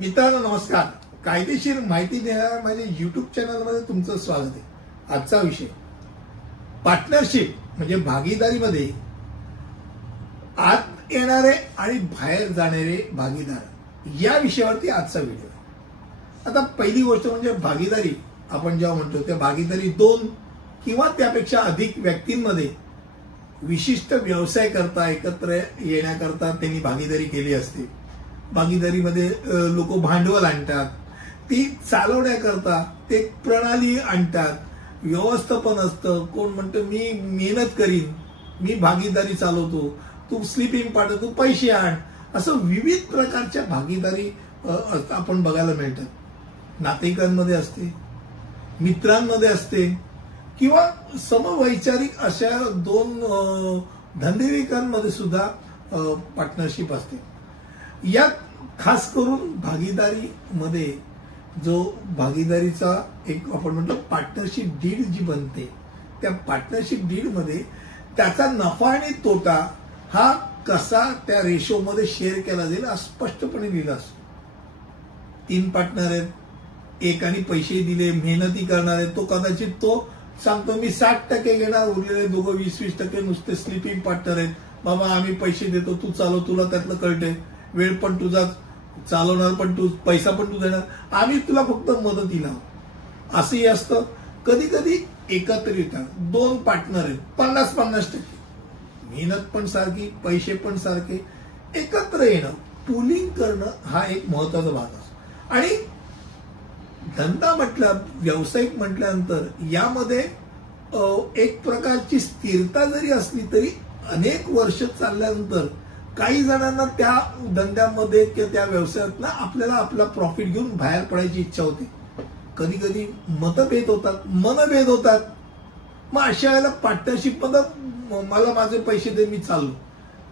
मित्रांनो नमस्कार. कायदेशीर माहिती देणाऱ्या माझ्या युट्यूब चॅनलमध्ये तुमचं स्वागत आहे. आजचा विषय पार्टनरशिप म्हणजे भागीदारीमध्ये आत येणारे आणि बाहेर जाणारे भागीदार या विषयावरती आजचा व्हिडिओ. आता पहिली गोष्ट म्हणजे भागीदारी. आपण जेव्हा म्हणतो त्या भागीदारी दोन किंवा त्यापेक्षा अधिक व्यक्तींमध्ये विशिष्ट व्यवसाय करता एकत्र येण्याकरता त्यांनी भागीदारी केली असते. भागीदारीमध्ये लोक भांडवल आणतात, ती चालवण्याकरता ते प्रणाली आणतात, व्यवस्थापन असतं. कोण म्हणतं मी मेहनत करीन, मी भागीदारी चालवतो, तू स्लिपिंग पाठव, तू पैसे आण. असं विविध प्रकारच्या भागीदारी आपण बघायला मिळतात. नातेवाईकांमध्ये असते, मित्रांमध्ये असते किंवा समवैचारिक अशा दोन धंदेविकांमध्ये सुद्धा पार्टनरशिप असते. यात खास करून भागीदारीमध्ये जो भागीदारीचा एक आपण म्हणतो पार्टनरशिप डीड जी बनते, त्या पार्टनरशिप डीड मध्ये त्याचा नफा आणि तोटा हा कसा त्या रेशोमध्ये शेअर केला जाईल हा स्पष्टपणे लिहिला असतो. 3 पार्टनर आहेत, एकाने पैसे दिले, मेहनती करणार आहे, तो कदाचित तो सांगतो मी 60% घेणार, उरलेले दोघं 20-20% नुसते स्लिपिंग पार्टनर आहेत. बाबा आम्ही पैसे देतो, तू चालव, तुला त्यातलं कळतंय, वेळ पण तुझा चालवणार, पण तू पैसा पण तू देणार, आम्ही तुला फक्त मदतीला. असंही असतं. कधी कधी एकत्र येतात 2 पार्टनर आहेत, 50-50% मेहनत पण सारखी, पैसे पण सारखे, एकत्र येणं, पुलिंग करणं हा एक महत्वाचा भाग असतो. आणि धंदा म्हटलं, व्यावसायिक म्हटल्यानंतर यामध्ये एक प्रकारची स्थिरता जरी असली तरी अनेक वर्ष चालल्यानंतर काही जणांना त्या धंद्यामध्ये किंवा त्या व्यवसायात आपल्याला आपला प्रॉफिट घेऊन बाहेर पडायची इच्छा होते. कधी कधी मतभेद होतात, मनभेद होतात. मग अशा वेळेला पार्टनरशिप मध्ये मला माझे पैसे दे, मी चाललो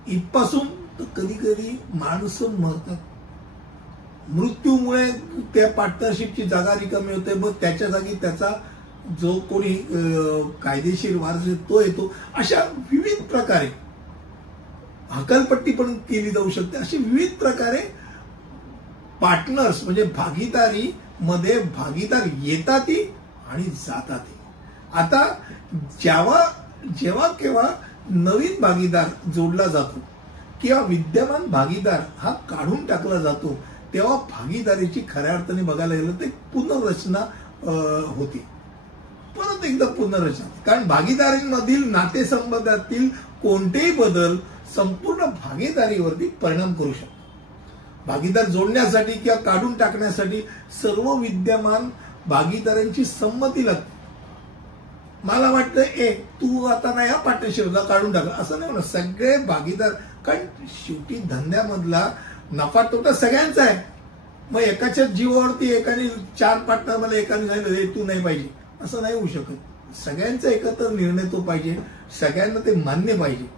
इथपासून. तर कधी कधी माणसं मरतात. मृत्यूमुळे त्या पार्टनरशिपची जागा रिकामी होते. मग त्याच्या जागी त्याचा जो कोणी कायदेशीर वारस तो येतो. अशा विविध प्रकारे हकालपट्टी पण केली जाऊ शकते. अशी विविध प्रकारे पार्टनर्स म्हणजे भागीदारी मध्ये भागीदार येतात आणि जातात. आता जेव्हा केव्हा नवीन भागीदार जोडला जातो किंवा विद्यमान भागीदार हा काढून टाकला जातो, तेव्हा भागीदारीची खऱ्या अर्थाने बघायला गेलं तर पुनर्रचना होती. परत एकदा पुनर्रचना, कारण भागीदारींमधील नातेसंबंधातील कोणतेही बदल संपूर्ण भागीदारीवरती परिणाम करू शकतो. भागीदार जोडण्यासाठी किंवा काढून टाकण्यासाठी सर्व विद्यमान भागीदारांची संमती लागते. मला वाटतं तू आता नाही हा पार्टनरशिपला काढून टाकला असं नाही म्हणत. सगळे भागीदार, कारण शेवटी धंद्यामधला नफा तोटा सगळ्यांचा आहे. मग एकाच्या जीवावरती एकाने 4 पार्टनर मला एकाने सांगितलं तू नाही पाहिजे असं नाही होऊ शकत. सगळ्यांचा एकत्र निर्णय तो पाहिजे, सगळ्यांना ते मान्य पाहिजे.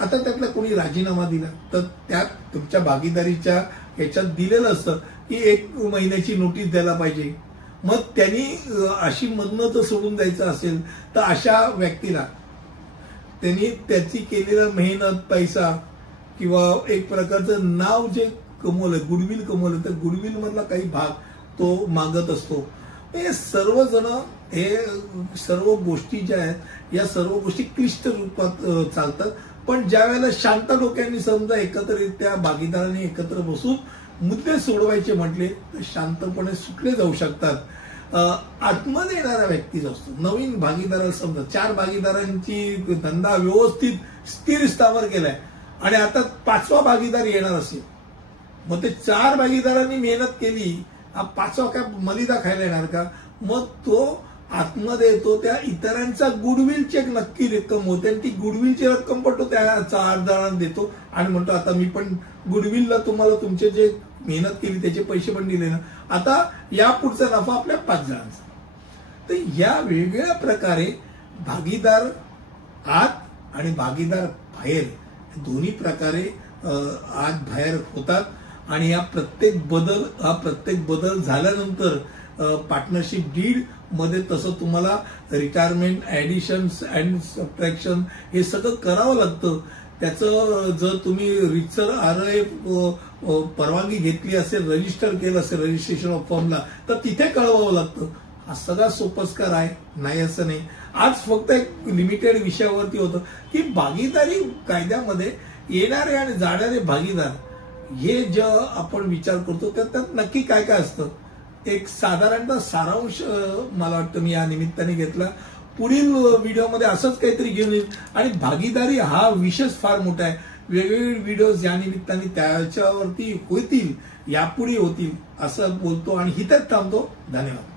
आता त्यातला कोणी राजीनामा दिला तर त्यात तुमच्या भागीदारीच्या याच्यात दिलेलं असतं की 1 महिन्याची नोटीस द्यायला पाहिजे. मग त्यांनी अशी मधनं तर सोडून द्यायचं असेल तर अशा व्यक्तीला त्यांनी त्याची केलेला मेहनत, पैसा किंवा एक प्रकारचं नाव जे कमवलं, गुडविल कमवलं, तर गुडविल मधला काही भाग तो मागत असतो. हे सर्वजण हे सर्व गोष्टी ज्या आहेत या सर्व गोष्टी क्लिष्ट रूपात चालतात. पण ज्या वेळेला शांत डोक्यांनी समजा एकत्रित्या भागीदारांनी एकत्र बसून मुद्दे सोडवायचे म्हटले तर शांतपणे सुटले जाऊ शकतात. आतमध्ये येणारा व्यक्तीच असतो. नवीन भागीदाराला समजा 4 भागीदारांची धंदा व्यवस्थित स्थिर स्थावर केलाय आणि आता 5वा भागीदार येणार असेल, मग ते 4 भागीदारांनी मेहनत केली, हा 5वा काय मलिदा खायला येणार का? मग तो आतमध्ये येतो, त्या इतरांचा गुडविल चेक नक्की रक्कम होते आणि ती गुडविलची रक्कम पण तो त्या 4 जणांना देतो आणि म्हणतो आता मी पण गुडविलला तुम्हाला तुमचे जे मेहनत केली त्याचे पैसे पण दिले ना, आता या पुढचा नफा आपल्या 5 जणांचा. तर या वेगवेगळ्या प्रकारे भागीदार आत आणि भागीदार बाहेर दोन्ही प्रकारे आत बाहेर होतात. आणि या प्रत्येक बदल झाल्यानंतर पार्टनरशिप डीड मध्ये तसं तुम्हाला रिटायरमेंट, ऍडिशन्स अँड सबट्रॅक्शन हे सगळं करावं लागतं. त्याचं जर तुम्ही रितसर परवानगी घेतली असेल, रजिस्टर केलं असेल रजिस्ट्रेशन ऑफ फॉर्मला, तर तिथे कळवावं लागतं. हा सगळा सोपस्कार आहे, नाही असं नाही. आज फक्त एक लिमिटेड विषयावरती होतं की भागीदारी कायद्यामध्ये येणारे आणि जाणारे भागीदार हे जे आपण विचार करतो त्यात नक्की काय काय असतं, एक साधारणतः सारांश मला वाटतं मी या निमित्ताने घेतला. पुढील व्हिडिओमध्ये असंच काहीतरी घेऊन येईल. आणि भागीदारी हा विषयच फार मोठा आहे. वेगवेगळे व्हिडिओज या निमित्ताने त्याच्यावरती होतील, यापुढे होतील असं बोलतो आणि इथेच थांबतो. धन्यवाद.